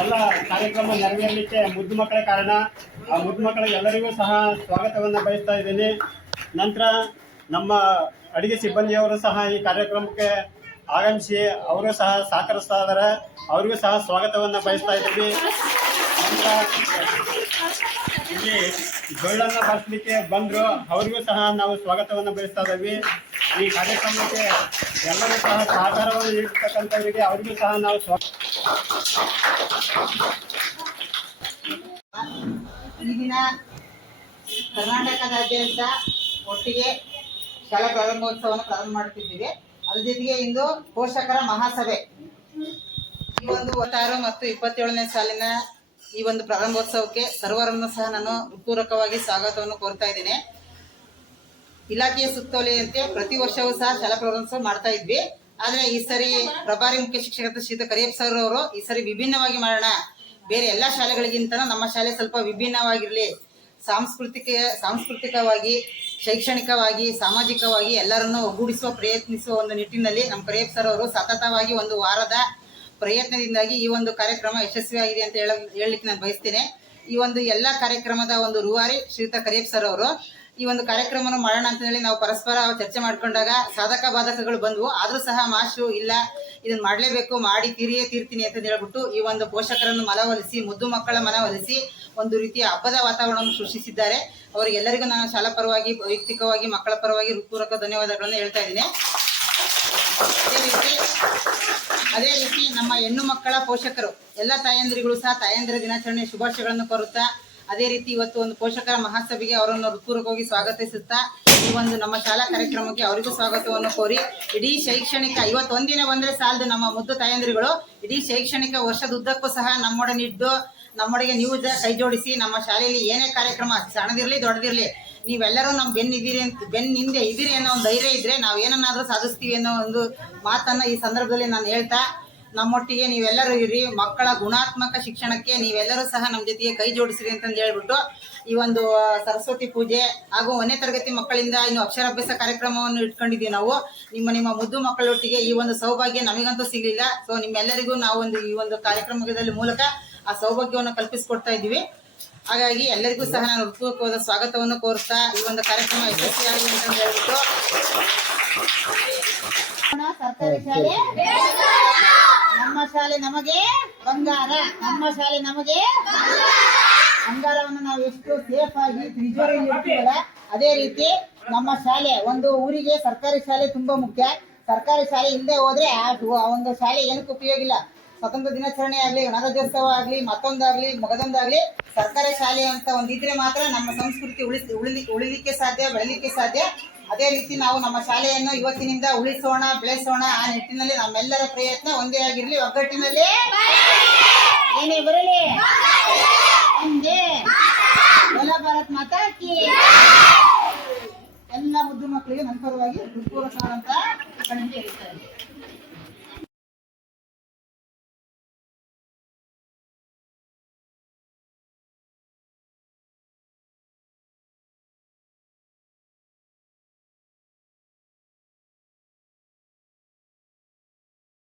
ಎಲ್ಲ ಕಾರ್ಯಕ್ರಮ ನೆರವೇರಲಿಕ್ಕೆ ಮುದ್ದು ಮಕ್ಕಳ ಕಾರಣ. ಆ ಮುದ್ದು ಮಕ್ಕಳಿಗೆ ಎಲ್ಲರಿಗೂ ಸಹ ಸ್ವಾಗತವನ್ನು ಬಯಸ್ತಾ ಇದ್ದೀನಿ. ನಂತರ ನಮ್ಮ ಅಡುಗೆ ಸಿಬ್ಬಂದಿಯವರು ಸಹ ಈ ಕಾರ್ಯಕ್ರಮಕ್ಕೆ ಆಗಮಿಸಿ ಅವರು ಸಹ ಸಹಕರಿಸ್ತಾ ಇದ್ದಾರೆ. ಅವರಿಗೂ ಸಹ ಸ್ವಾಗತವನ್ನು ಬಯಸ್ತಾ ಇದ್ದೀವಿ. ನಂತರ ಇಲ್ಲಿ ಡೊಳ್ಳನ್ನು ಬಳಸಲಿಕ್ಕೆ ಬಂದರು, ಅವರಿಗೂ ಸಹ ನಾವು ಸ್ವಾಗತವನ್ನು ಬಯಸ್ತಾ ಇದ್ದೀವಿ. ಈ ಕಾರ್ಯಕ್ರಮಕ್ಕೆ ಎಲ್ಲರೂ ಸಹ ಸಹಕಾರವನ್ನು ನೀಡತಕ್ಕಂಥವರಿಗೆ ಅವರಿಗೂ ಸಹ ನಾವು ಈ ದಿನ ಕರ್ನಾಟಕದಾದ್ಯಂತ ಒಟ್ಟಿಗೆ ಶಾಲಾ ಪ್ರಾರಂಭೋತ್ಸವವನ್ನು ಪ್ರಾರಂಭ ಮಾಡುತ್ತಿದ್ದೇವೆ. ಅದ್ರ ಜೊತೆಗೆ ಇಂದು ಪೋಷಕರ ಮಹಾಸಭೆ ಈ ಒಂದು 26 ಮತ್ತು 27ನೇ ಸಾಲಿನ ಈ ಒಂದು ಪ್ರಾರಂಭೋತ್ಸವಕ್ಕೆ ಸರ್ವರನ್ನು ಸಹ ನಾನು ಹೃತ್ಪೂರ್ವಕವಾಗಿ ಸ್ವಾಗತವನ್ನು ಕೋರ್ತಾ ಇದ್ದೇನೆ. ಇಲಾಖೆಯ ಸುತ್ತೋಲೆಯಂತೆ ಪ್ರತಿ ವರ್ಷವೂ ಸಹ ಶಾಲಾ ಪ್ರಾರಂಭೋತ್ಸವ ಮಾಡ್ತಾ ಇದ್ವಿ. ಆದ್ರೆ ಈ ಸರಿ ಪ್ರಭಾರಿ ಮುಖ್ಯ ಶಿಕ್ಷಕರ ಶ್ರೀಯುತ ಕರಿಯಪ್ಪ ಸರ್ ಅವರು ಈ ಸರಿ ವಿಭಿನ್ನವಾಗಿ ಮಾಡೋಣ, ಬೇರೆ ಎಲ್ಲ ಶಾಲೆಗಳಿಗಿಂತ ನಮ್ಮ ಶಾಲೆ ಸ್ವಲ್ಪ ವಿಭಿನ್ನವಾಗಿರಲಿ, ಸಾಂಸ್ಕೃತಿಕವಾಗಿ, ಶೈಕ್ಷಣಿಕವಾಗಿ, ಸಾಮಾಜಿಕವಾಗಿ ಎಲ್ಲರನ್ನೂ ಒಗ್ಗೂಡಿಸುವ ಪ್ರಯತ್ನಿಸುವ ಒಂದು ನಿಟ್ಟಿನಲ್ಲಿ ನಮ್ಮ ಕರಿಯಪ್ಪ ಸರ್ ಅವರು ಸತತವಾಗಿ ಒಂದು ವಾರದ ಪ್ರಯತ್ನದಿಂದಾಗಿ ಈ ಒಂದು ಕಾರ್ಯಕ್ರಮ ಯಶಸ್ವಿಯಾಗಿದೆ ಅಂತ ಹೇಳಲಿಕ್ಕೆ ನಾನು ಬಯಸ್ತೇನೆ. ಈ ಒಂದು ಎಲ್ಲ ಕಾರ್ಯಕ್ರಮದ ಒಂದು ರೂವಾರಿ ಶ್ರೀಯುತ ಕರಿಯಪ್ಪ ಸರ್ ಅವರು ಈ ಒಂದು ಕಾರ್ಯಕ್ರಮವನ್ನು ಮಾಡೋಣ ಅಂತ ಹೇಳಿ ನಾವು ಪರಸ್ಪರ ಚರ್ಚೆ ಮಾಡ್ಕೊಂಡಾಗ ಸಾಧಕ ಬಾಧಕಗಳು ಬಂದವು. ಆದ್ರೂ ಸಹ ಮಾಸ್ಟ್ರು ಇಲ್ಲ, ಇದನ್ನ ಮಾಡಲೇಬೇಕು, ಮಾಡಿ ತೀರ್ತೀನಿ ಅಂತ ಹೇಳ್ಬಿಟ್ಟು ಈ ಒಂದು ಪೋಷಕರನ್ನು ಮನವೊಲಿಸಿ, ಮುದ್ದು ಮಕ್ಕಳ ಮನವೊಲಿಸಿ ಒಂದು ರೀತಿಯ ಹಬ್ಬದ ವಾತಾವರಣವನ್ನು ಸೃಷ್ಟಿಸಿದ್ದಾರೆ. ಅವರಿಗೆಲ್ಲರಿಗೂ ನಾನು ಶಾಲಾ ಪರವಾಗಿ, ವೈಯಕ್ತಿಕವಾಗಿ, ಮಕ್ಕಳ ಪರವಾಗಿ ಹೃತ್ಪೂರ್ವಕ ಧನ್ಯವಾದಗಳನ್ನು ಹೇಳ್ತಾ ಇದ್ದೀನಿ. ಅದೇ ರೀತಿ ನಮ್ಮ ಹೆಣ್ಣು ಮಕ್ಕಳ ಪೋಷಕರು ಎಲ್ಲ ತಾಯಂದಿರಿಗಳು ಸಹ ತಾಯಂದಿರ ದಿನಾಚರಣೆ ಶುಭಾಶಯಗಳನ್ನು ಕೋರುತ್ತಾ, ಅದೇ ರೀತಿ ಇವತ್ತು ಒಂದು ಪೋಷಕರ ಮಹಾಸಭೆಗೆ ಅವರನ್ನು ಹೃತ್ಪೂರ್ವಕವಾಗಿ ಸ್ವಾಗತಿಸುತ್ತಾ ಈ ಒಂದು ನಮ್ಮ ಶಾಲಾ ಕಾರ್ಯಕ್ರಮಕ್ಕೆ ಅವರಿಗೂ ಸ್ವಾಗತವನ್ನು ಕೋರಿ, ಇಡೀ ಶೈಕ್ಷಣಿಕ ಇವತ್ತು ಒಂದಿನ ಬಂದ್ರೆ ಸಾಲದು ನಮ್ಮ ಮುದ್ದು ತಾಯಂದಿರುಗಳು ಇಡೀ ಶೈಕ್ಷಣಿಕ ವರ್ಷದುದ್ದಕ್ಕೂ ಸಹ ನಮ್ಮೊಳಗೆ ನೀವು ಕೈ ಜೋಡಿಸಿ ನಮ್ಮ ಶಾಲೆಯಲ್ಲಿ ಏನೇ ಕಾರ್ಯಕ್ರಮ ಸಣ್ಣದಿರ್ಲಿ ದೊಡ್ಡದಿರ್ಲಿ ನೀವೆಲ್ಲರೂ ನಮ್ಮ ಬೆನ್ನಿಂದೆ ಇದ್ದೀರಿ ಅನ್ನೋ ಒಂದು ಧೈರ್ಯ ಇದ್ರೆ ನಾವು ಏನನ್ನಾದ್ರೂ ಸಾಧಿಸ್ತೀವಿ ಅನ್ನೋ ಒಂದು ಮಾತನ್ನ ಈ ಸಂದರ್ಭದಲ್ಲಿ ನಾನು ಹೇಳ್ತಾ, ನಮ್ಮೊಟ್ಟಿಗೆ ನೀವೆಲ್ಲರೂ ಇರಿ, ಮಕ್ಕಳ ಗುಣಾತ್ಮಕ ಶಿಕ್ಷಣಕ್ಕೆ ನೀವೆಲ್ಲರೂ ಸಹ ನಮ್ಮ ಜೊತೆಗೆ ಕೈ ಜೋಡಿಸಿರಿ ಅಂತಂದು ಹೇಳ್ಬಿಟ್ಟು ಈ ಒಂದು ಸರಸ್ವತಿ ಪೂಜೆ ಹಾಗೂ 1ನೇ ತರಗತಿ ಮಕ್ಕಳಿಂದ ಇನ್ನು ಅಕ್ಷರಾಭ್ಯಾಸ ಕಾರ್ಯಕ್ರಮವನ್ನು ಇಟ್ಕೊಂಡಿದ್ದೀವಿ ನಾವು. ನಿಮ್ಮ ಮುದ್ದು ಮಕ್ಕಳೊಟ್ಟಿಗೆ ಈ ಒಂದು ಸೌಭಾಗ್ಯ ನಮಗಂತೂ ಸಿಗಲಿಲ್ಲ. ಸೊ ನಿಮ್ಮೆಲ್ಲರಿಗೂ ನಾವು ಈ ಒಂದು ಕಾರ್ಯಕ್ರಮದಲ್ಲಿ ಮೂಲಕ ಆ ಸೌಭಾಗ್ಯವನ್ನು ಕಲ್ಪಿಸಿಕೊಡ್ತಾ ಇದ್ದೀವಿ. ಹಾಗಾಗಿ ಎಲ್ಲರಿಗೂ ಸಹ ನಾನು ಹೃತ್ಪೂರ್ವಕವಾದ ಸ್ವಾಗತವನ್ನು ಕೋರ್ತಾ ಈ ಒಂದು ಕಾರ್ಯಕ್ರಮ ಯಶಸ್ವಿಯಾಗಿದೆ ಅಂತ ಹೇಳ್ಬಿಟ್ಟು, ಸರ್ಕಾರಿ ಶಾಲೆ ನಮ್ಮ ಶಾಲೆ ನಮಗೆ ಬಂಗಾರ, ನಮ್ಮ ಶಾಲೆ ನಮಗೆ ಬಂಗಾರವನ್ನು ನಾವು ಎಷ್ಟು ಸೇಫ್ ಆಗಿ ತಿಜೋರಿಯಲ್ಲಿ ಇರ್ತೀವಲ್ಲ, ಅದೇ ರೀತಿ ನಮ್ಮ ಶಾಲೆ ಒಂದು ಊರಿಗೆ ಸರ್ಕಾರಿ ಶಾಲೆ ತುಂಬಾ ಮುಖ್ಯ. ಸರ್ಕಾರಿ ಶಾಲೆ ಇಲ್ಲದೆ ಹೋದ್ರೆ ಆ ಒಂದು ಶಾಲೆ ಏನಕ್ಕೆ ಉಪಯೋಗ ಇಲ್ಲ. ಸ್ವತಂತ್ರ ದಿನಾಚರಣೆ ಆಗ್ಲಿ, ಗಣರಾಜ್ಯೋತ್ಸವ ಆಗ್ಲಿ, ಮತ್ತೊಂದಾಗ್ಲಿ, ಮಗದೊಂದಾಗ್ಲಿ, ಸರ್ಕಾರಿ ಶಾಲೆ ಅಂತ ಒಂದಿದ್ರೆ ಮಾತ್ರ ನಮ್ಮ ಸಂಸ್ಕೃತಿ ಉಳಿಲಿಕ್ಕೆ ಸಾಧ್ಯ, ಬೆಳಲಿಕ್ಕೆ ಸಾಧ್ಯ. ಅದೇ ರೀತಿ ನಾವು ನಮ್ಮ ಶಾಲೆಯನ್ನು ಇವತ್ತಿನಿಂದ ಉಳಿಸೋಣ, ಬೆಳೆಸೋಣ. ಆ ನಿಟ್ಟಿನಲ್ಲಿ ನಮ್ಮೆಲ್ಲರ ಪ್ರಯತ್ನ ಒಂದೇ ಆಗಿರ್ಲಿ, ಒಗ್ಗಟ್ಟಿನಲ್ಲಿ ಏನೇ ಬರಲಿ ಒಂದೇ ಬೋಲಾ ಭಾರತ್ ಮಾತಾ ಕೀ. ಎಲ್ಲ ಮುದ್ದು ಮಕ್ಕಳಿಗೆ ನನ್ನ ಪರವಾಗಿ ಹೃತ್ಪೂರ್ವಕ ಅಂತ ಹೇಳ್ತಾ ಇದ್ದೀನಿ.